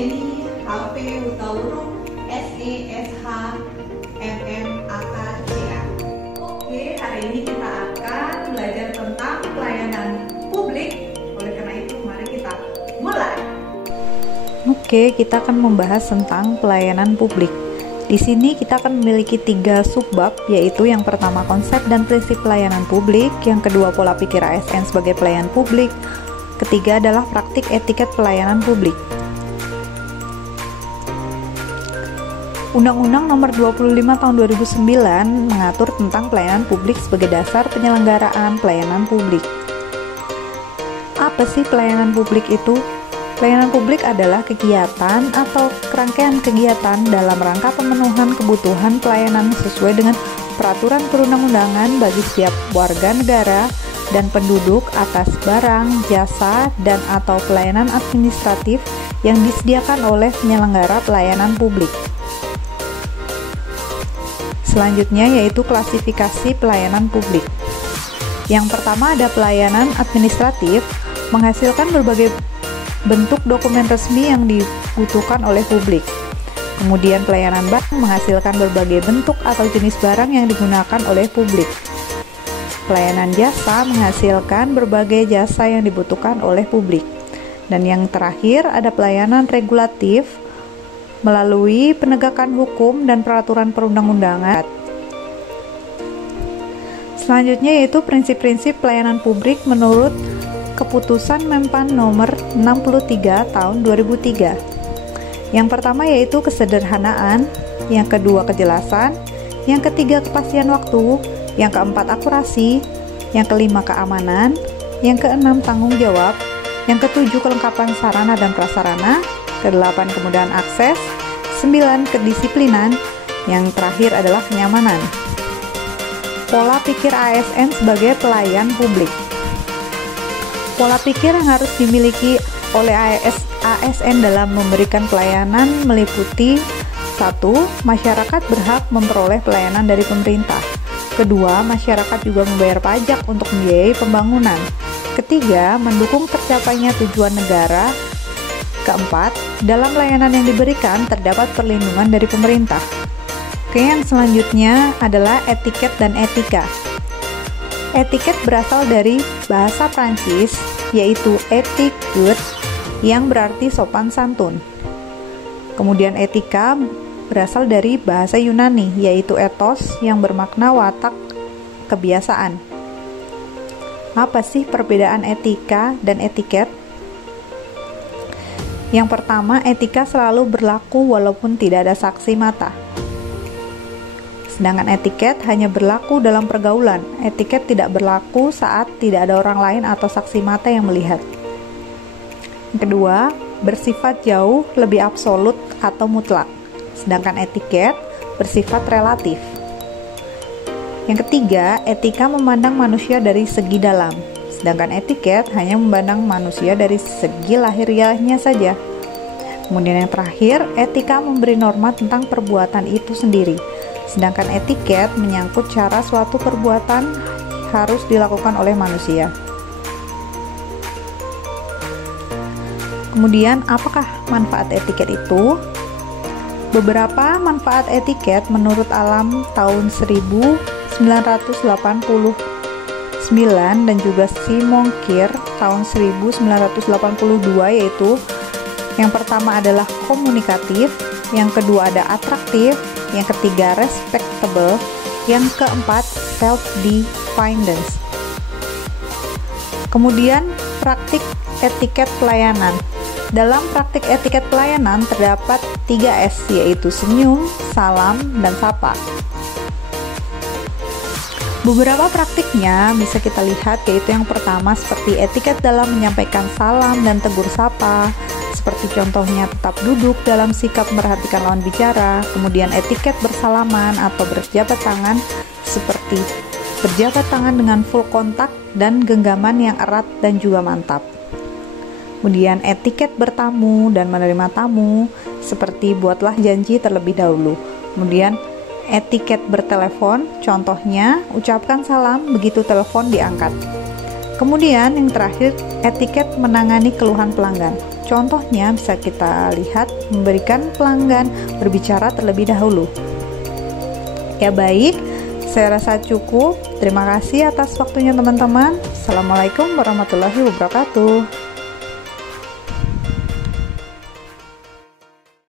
Eni HP Hutauruk SESH-MMAKCA. Oke, hari ini kita akan belajar tentang pelayanan publik. Oleh karena itu, mari kita mulai. Oke, kita akan membahas tentang pelayanan publik. Di sini kita akan memiliki 3 subbab, yaitu yang pertama konsep dan prinsip pelayanan publik, yang kedua pola pikir ASN sebagai pelayan publik, ketiga adalah praktik etiket pelayanan publik. Undang-Undang Nomor 25 Tahun 2009 mengatur tentang pelayanan publik sebagai dasar penyelenggaraan pelayanan publik. Apa sih pelayanan publik itu? Pelayanan publik adalah kegiatan atau rangkaian kegiatan dalam rangka pemenuhan kebutuhan pelayanan sesuai dengan peraturan perundang-undangan bagi setiap warga negara dan penduduk atas barang, jasa, dan atau pelayanan administratif yang disediakan oleh penyelenggara pelayanan publik. Selanjutnya yaitu klasifikasi pelayanan publik. Yang pertama ada pelayanan administratif, menghasilkan berbagai bentuk dokumen resmi yang dibutuhkan oleh publik. Kemudian pelayanan bank menghasilkan berbagai bentuk atau jenis barang yang digunakan oleh publik. Pelayanan jasa menghasilkan berbagai jasa yang dibutuhkan oleh publik. Dan yang terakhir ada pelayanan regulatif melalui penegakan hukum dan peraturan perundang-undangan. Selanjutnya yaitu prinsip-prinsip pelayanan publik menurut Keputusan Menpan Nomor 63 Tahun 2003. Yang pertama yaitu kesederhanaan, yang kedua kejelasan, yang ketiga kepastian waktu, yang keempat akurasi, yang kelima keamanan, yang keenam tanggung jawab, yang ketujuh kelengkapan sarana dan prasarana, kedelapan kemudahan akses, 9 kedisiplinan, yang terakhir adalah kenyamanan. Pola pikir ASN sebagai pelayan publik. Pola pikir yang harus dimiliki oleh ASN dalam memberikan pelayanan meliputi 1. Masyarakat berhak memperoleh pelayanan dari pemerintah. Kedua, masyarakat juga membayar pajak untuk membiayai pembangunan. Ketiga, mendukung tercapainya tujuan negara. Keempat, dalam layanan yang diberikan terdapat perlindungan dari pemerintah. Oke, yang selanjutnya adalah etiket dan etika. Etiket berasal dari bahasa Prancis, yaitu etiquette, yang berarti sopan santun. Kemudian etika berasal dari bahasa Yunani, yaitu ethos, yang bermakna watak kebiasaan. Apa sih perbedaan etika dan etiket? Yang pertama, etika selalu berlaku walaupun tidak ada saksi mata. Sedangkan etiket hanya berlaku dalam pergaulan. Etiket tidak berlaku saat tidak ada orang lain atau saksi mata yang melihat. Yang kedua, bersifat jauh lebih absolut atau mutlak. Sedangkan etiket bersifat relatif. Yang ketiga, etika memandang manusia dari segi dalam. Sedangkan etiket hanya memandang manusia dari segi lahiriahnya saja. Kemudian yang terakhir, etika memberi norma tentang perbuatan itu sendiri. Sedangkan etiket menyangkut cara suatu perbuatan harus dilakukan oleh manusia. Kemudian, apakah manfaat etiket itu? Beberapa manfaat etiket menurut Alam tahun 1989 dan juga Simon Kier tahun 1982, yaitu yang pertama adalah komunikatif, yang kedua ada atraktif, yang ketiga respectable, yang keempat self-defeance. Kemudian praktik etiket pelayanan. Dalam praktik etiket pelayanan terdapat 3 S, yaitu senyum, salam, dan sapa. Beberapa praktiknya bisa kita lihat, yaitu yang pertama seperti etiket dalam menyampaikan salam dan tegur sapa, seperti contohnya tetap duduk dalam sikap memperhatikan lawan bicara. Kemudian etiket bersalaman atau berjabat tangan, seperti berjabat tangan dengan full kontak dan genggaman yang erat dan juga mantap. Kemudian etiket bertamu dan menerima tamu, seperti buatlah janji terlebih dahulu. Kemudian etiket bertelepon, contohnya ucapkan salam begitu telepon diangkat. Kemudian yang terakhir, etiket menangani keluhan pelanggan. Contohnya bisa kita lihat memberikan pelanggan berbicara terlebih dahulu. Ya baik, saya rasa cukup. Terima kasih atas waktunya teman-teman. Assalamualaikum warahmatullahi wabarakatuh.